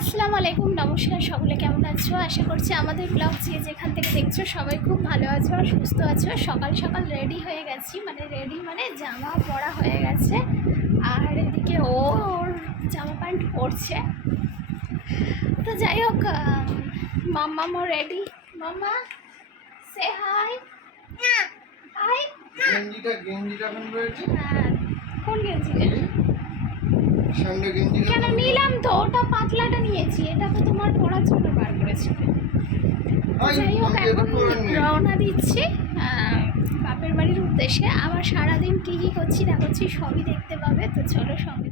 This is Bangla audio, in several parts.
আসসালামু আলাইকুম নমস্কার সকলে কেমন আছো? আশা করছি আমাদের ব্লগ যে যেখান থেকে দেখছ সবাই খুব ভালো আছো আর সুস্থ আছো। সকাল সকাল রেডি হয়ে গেছি মানে রেডি মানে জামা পরা হয়ে গেছে। আর এদিকে ও ওর জামা প্যান্ট পরছে। তো যাই হোক মাম্মামও রেডি মাম্মা সে হাই হাই গেঞ্জিটা গেঞ্জিটা রয়েছে? কোন গেঞ্জি সামনে কেন নিলাম তো ওটা পাতলাটা নিয়েছি এটা তো তোমার পরার জন্য বার করেছি। ওই, যাই হোক এখন রওনা দিচ্ছি বাপের বাড়ির উদ্দেশ্যে। আবার সারাদিন কী কী করছি না করছি সবই দেখতে পাবে তো চলো সঙ্গে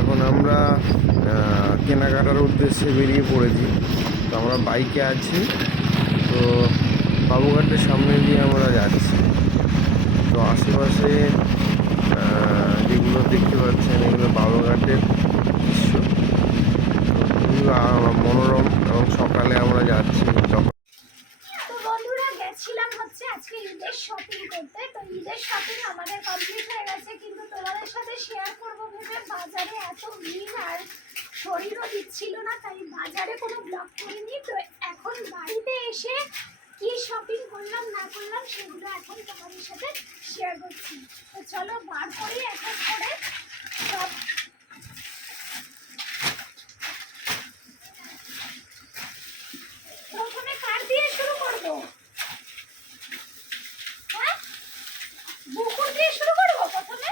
এখন আমরা কেনাকাটার উদ্দেশ্যে বেরিয়ে পড়েছি। তো আমরা বাইকে আছি তো বাবুঘাটের সামনে দিয়ে আমরা যাচ্ছি। তো আশেপাশে যেগুলো দেখতে পাচ্ছেন, এগুলো বাবুঘাটের দৃশ্য। মনোরম এবং সকালে আমরা যাচ্ছি গেছিলাম হচ্ছে আজকে শপিং করতে। তো শপিং আমাদের কমপ্লিট হয়ে গেছে, কিন্তু তোমাদের সাথে শেয়ার করব বাজারে এত আর শরীরও দিচ্ছিল না, তাই বাজারে কোনো ব্লগ করিনি। তো এখন বাড়িতে এসে কি শপিং করলাম, না করলাম, সেগুলো এখন তোমাদের সাথে শেয়ার করছি। তো চলো বার করি এক করে সব প্রথমে কার দিয়ে শুরু করব হ্যাঁ বুকুর দিয়ে শুরু করব প্রথমে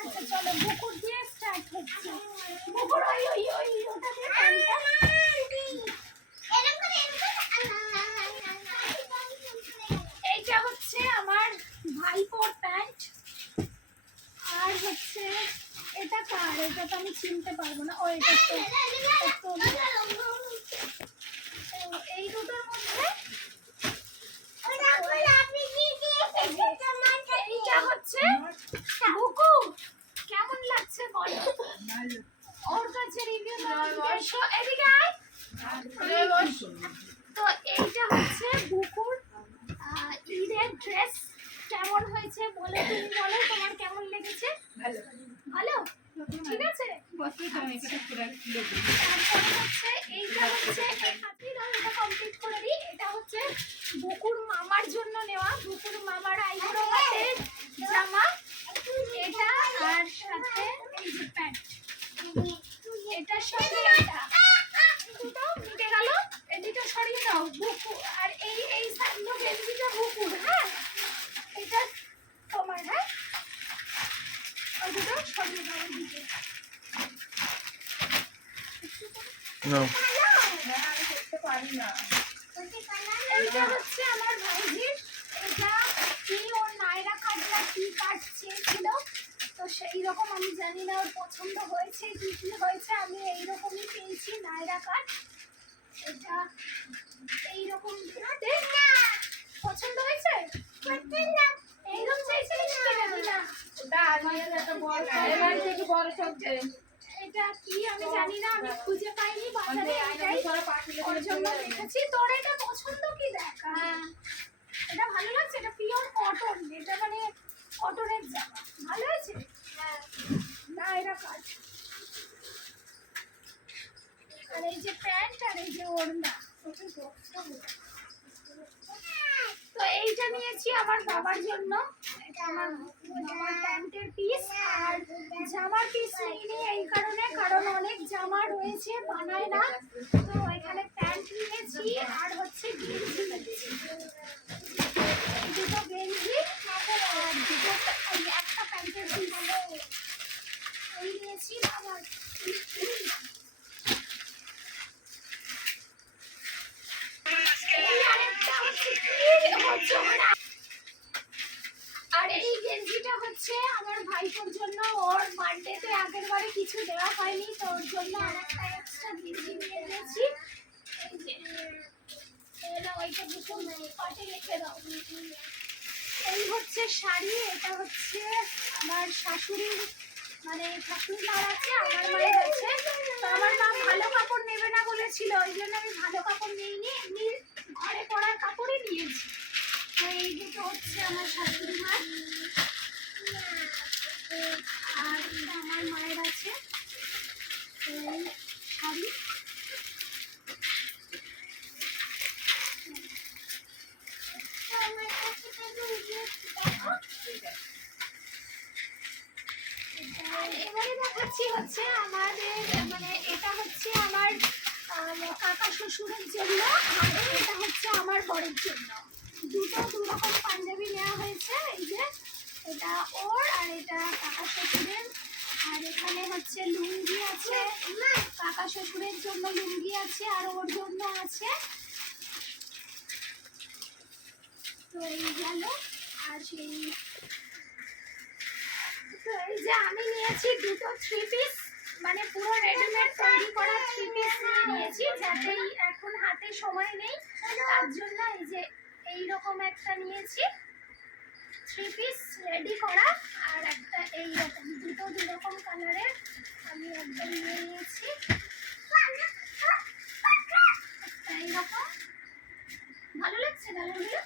আচ্ছা চলো বুকুর দিয়ে স্টার্ট হচ্ছে বুকুর ওই ওই ওই ওটা দিয়ে প্যান্টটা এইটা হচ্ছে আমার ভাইপোর প্যান্ট। আর হচ্ছে এটা কার? এটা তো আমি চিনতে পারব না। ও এটা তো এই দুটোর মধ্যে এইটা হচ্ছে বুকু। কেমন লাগছে বলো? ওর কাছে রিভিউ এসো এদিকে আয়। তো এইটা হচ্ছে বুকুর ঈদের ড্রেস কেমন হয়েছে বলে তুমি বলো তোমার কেমন লেগেছে? ভালো। ভালো? ঠিক আছে? তারপরে হচ্ছে এইটা হচ্ছে হাতি দাও এটা কমপ্লিট করে দিই এটা হচ্ছে বুকুর মামার জন্য নেওয়া বুকুর মামার আইবুড়ো হাতের জামা এটা আর সাথে এই যে প্যান্ট এটার সাথে এটা দুটো মিটে গেল এদিকে সরিয়ে দাও বুকু আর এই এই সাইডো গেঞ্জিটা বুকুর হ্যাঁ এটা তোমার হ্যাঁ ওই দুটো সরিয়ে দাও ওইদিকে না এইটা হচ্ছে আমার ভাইজির এটা কি ওর নায়রা কাটরা কি কাট চেয়েছিল তো সেই রকম আমি জানি না ওর পছন্দ হয়েছে কি কি হয়েছে আমি এইরকমই পেয়েছি নায়রা কাট এটা এইরকম পছন্দ হয়েছে এইরকম এটা কি আমি জানি না, আমি খুঁজে ওর জন্য দেখেছি। তোর এটা পছন্দ কি? দেখ এটা ভালো লাগছে এটা পিওর কটন এটা মানে কটনের জামা। ভালো আছে না এটা কাজ। আর এই যে প্যান্ট আর এই যে ওড়না তো এইটা নিয়েছি আমার বাবার জন্য। আমার প্যান্টের পিস আর জামার পিস নিইনি এই কারণে, কারণ অনেক জামা রয়েছে বানায় না। তো এখানে প্যান্ট নিয়েছি আর হচ্ছে দুটো গেঞ্জি দুটো একটা প্যান্টের পিস এই নিয়েছি আবার ভাইপোর জন্য ওর বার্থডেতে আগের বারে কিছু দেওয়া হয়নি, তো ওর জন্য আর একটা এক্সট্রা গেঞ্জি নিয়ে এলা, ওইটা দুটো পাটে রেখে দাও। এই হচ্ছে শাড়ি, এটা হচ্ছে আমার শাশুড়ির মানে শাশুড়ি মার আছে, আমার মায়ের আছে। তো আমার মা ভালো কাপড় নেবে না বলেছিল, ওই জন্য আমি ভালো কাপড় নিইনি এমনি ঘরে পরার কাপড়ই নিয়েছি তো এই দুটো হচ্ছে আমার শাশুড়ি মার আর এটা আমার মায়ের আছে এই শাড়ি আর এবারে মানে এটা হচ্ছে আমার কাকা শ্বশুরের জন্য এটা হচ্ছে আমার বরের জন্য। দুটো পাঞ্জাবি নেওয়া হয়েছে, এই যে এটা ওর আর এটা কাকা শ্বশুরের। আর এখানে হচ্ছে লুঙ্গি আছে, কাকা শ্বশুরের জন্য লুঙ্গি আছে আর ওর জন্য আছে। তো এই গেল। এই যে আমি নিয়েছি দুটো থ্রি পিস মানে পুরো রেডিমেড তৈরি করা থ্রি পিস নিয়ে নিয়েছি, যাতে এখন হাতে সময় নেই। তার জন্য এই যে এই রকম একটা নিয়েছি। থ্রি পিস রেডি করা, আর একটা এই রকম দুটো দু রকম কালারের আমি একদম নিয়ে নিয়েছি। এইরকম। ভালো লাগছে কালারগুলো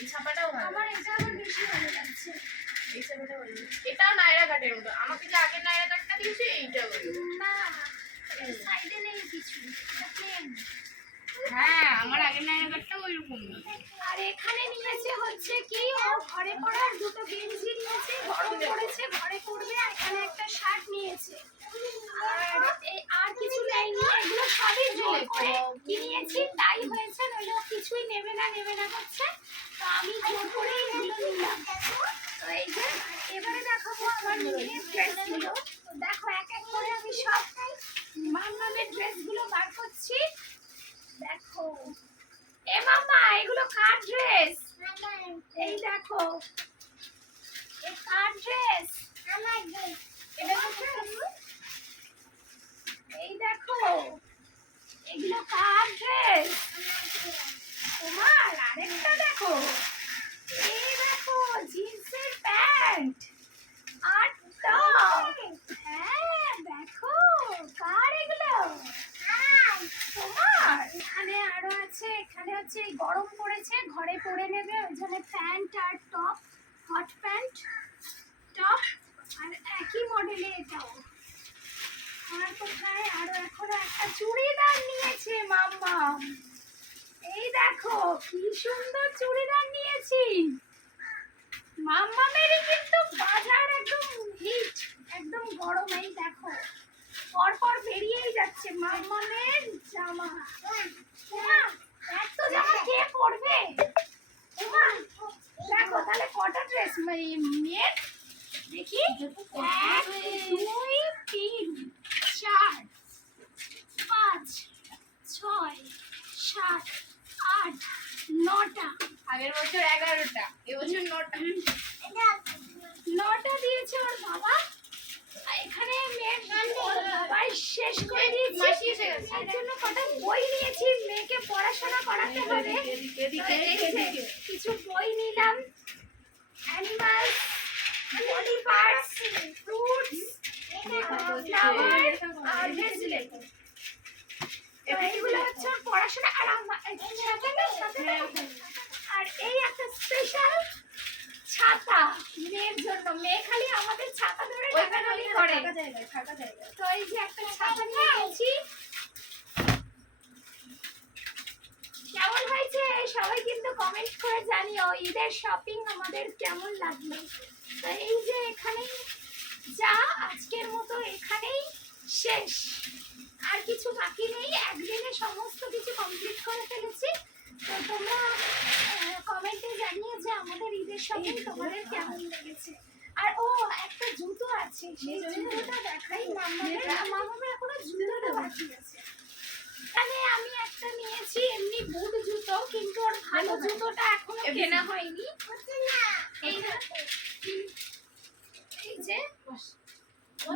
এই ছাপাটাও ভালো আমার এটা আবার বেশি ভালো লাগছে এই ছাপাটা ভালো এটাও নাইরা কাটের মতো। আমাকে যে আগের নায়রা কাটটা দিয়েছে এইটা না সাইডে নেই কিছু। হ্যাঁ আমার আগের নায়রা কাটটা ওইরকম আর এখানে নিয়েছে হচ্ছে কি ও ঘরে পড়ার দুটো গেঞ্জি নিয়েছে। পড়েছে, ঘরে পরবে আর এখানে একটা শার্ট নিয়েছে। আর আর কিছু নেয়নি, এগুলো সবই জোর করে কি নিয়েছি তাই হয়েছে, নইলে কিছুই নেবে না নেবে না করছে। তো আমি জোর করে এগুলো নিলাম। তো এই যে, এবারে দেখাবো আমার মেয়ের ড্রেসগুলো। দেখো, এক এক করে আমি সব মামামের ড্রেসগুলো বার করছি। দেখো। এ মামা এগুলো কার ড্রেস? এই দেখো। কার ড্রেস আমার ড্রেস এটা এই দেখো। এগুলো কার ড্রেস তোমার আরেকটা দেখো এই দেখো জিন্সের প্যান্ট আর টপ হ্যাঁ দেখো কার এগুলো তোমার এখানে আরও আছে এখানে হচ্ছে এই গরম পড়েছে ঘরে পরে নেবে ওই জন্য প্যান্ট আর টপ হট প্যান্ট টপ আর একই মডেলে এটাও আর কোথায়? আরও এখনও একটা চুড়িদার নিয়েছে মাম্মা। এই দেখো কি সুন্দর চুড়িদার নিয়েছি। মাম্মামেরই কিন্তু বাজার একদম হিট একদম গরম দেখো। পরপর বেরিয়েই যাচ্ছে মাম্মামের জামা। উমা, এত জামা কে পরবে? উমা, দেখো তাহলে কটা ড্রেস? মেয়ের? দেখি। এক দুই তিন। ছয় সাত আট নটা। আগের বছর এগারোটা এবছর নটা। নটা দিয়েছে ওর বাবা। এখানে মেয়ের শেষ করে দিয়েছে। তার জন্য কটা বই নিয়েছি। মেয়েকে পড়াশোনা করাতে হবে। কিছু বই নিলাম। Animals body parts fruits flower আর ভেজিটেবল হচ্ছে? পড়াশোনা আর আমার সাথে না, সাথে আর এই একটা স্পেশাল ছাতা মেয়ের জন্য। মেয়ে খালি আমাদের ছাতা ধরে টাকাটালি করে। জায়গায় ফাঁকা জায়গায়। তো এই যে একটা ছাতা নিয়ে এসেছি। কেমন হয়েছে? সবাই কিন্তু কমেন্ট করে জানিও। ঈদের শপিং আমাদের কেমন লাগল? তো এই যে এখানেই যা আজকের মতো এখানেই শেষ। আর কিছু বাকি নেই সমস্ত কিছু কমপ্লিট করে ফেলেছি তো তোমরা কমেন্টে জানিয়ে যে আমাদের ঈদের শপিং তোমাদের কেমন লেগেছে। আর ও একটা জুতো আছে সেই জুতোটা দেখাই। এখনও জুতোটা বাকি আছে এখানে আমি একটা নিয়েছি এমনি বুট জুতো কিন্তু ওর ভালো জুতোটা এখনও কেনা হয়নি। এই যে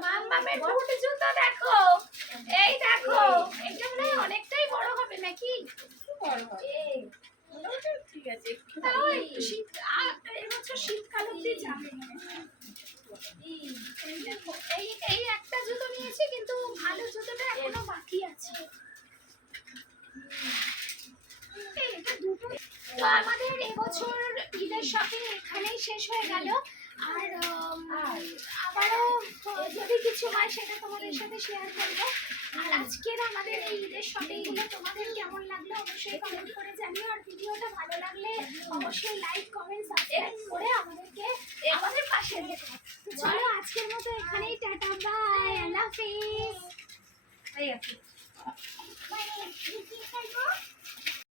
মামামের বুট জুতো দেখো। এই দেখো। এটা মনে হয় অনেকটাই বড় হবে নাকি? বড় হয় ঠিক আছে তাও এই শীত এবছর শীতকাল অব্দি যাবে এই এই এই একটা জুতো নিয়েছি কিন্তু ভালো জুতোটা এখনও বাকি আছে। এই, তো আমাদের এবছর ঈদের শপিং এখানেই শেষ হয়ে গেল। আবারও যদি কিছু হয় সেটা তোমাদের সাথে শেয়ার করব। আর আজকের আমাদের এই ঈদের শপিংগুলো তোমাদের কেমন লাগল অবশ্যই কমেন্ট করে জানিও। আর ভিডিওটা ভালো লাগলে অবশ্যই লাইক কমেন্ট সাবস্ক্রাইব করে আমাদেরকে আমাদের পাশে চলো আজকের মতো এখানেই টাটা বাই আল্লাহ হাফিজ। হয়ে গেছে